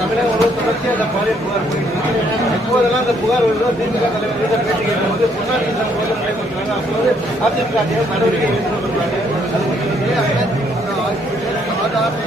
தமிழக முழுவதும் தொடர்ச்சியாக அந்த பாலியல் புகார் போயிருக்கு. எப்போதெல்லாம் அந்த புகார் வருதோ திமுக தலைவர் பேட்டி கேட்கும்போது பொன்னாடி பயன்படுத்துறாங்க. அப்போது அதிமுக நடவடிக்கை எடுத்துக்கொள்றாங்க. அது சாதாரண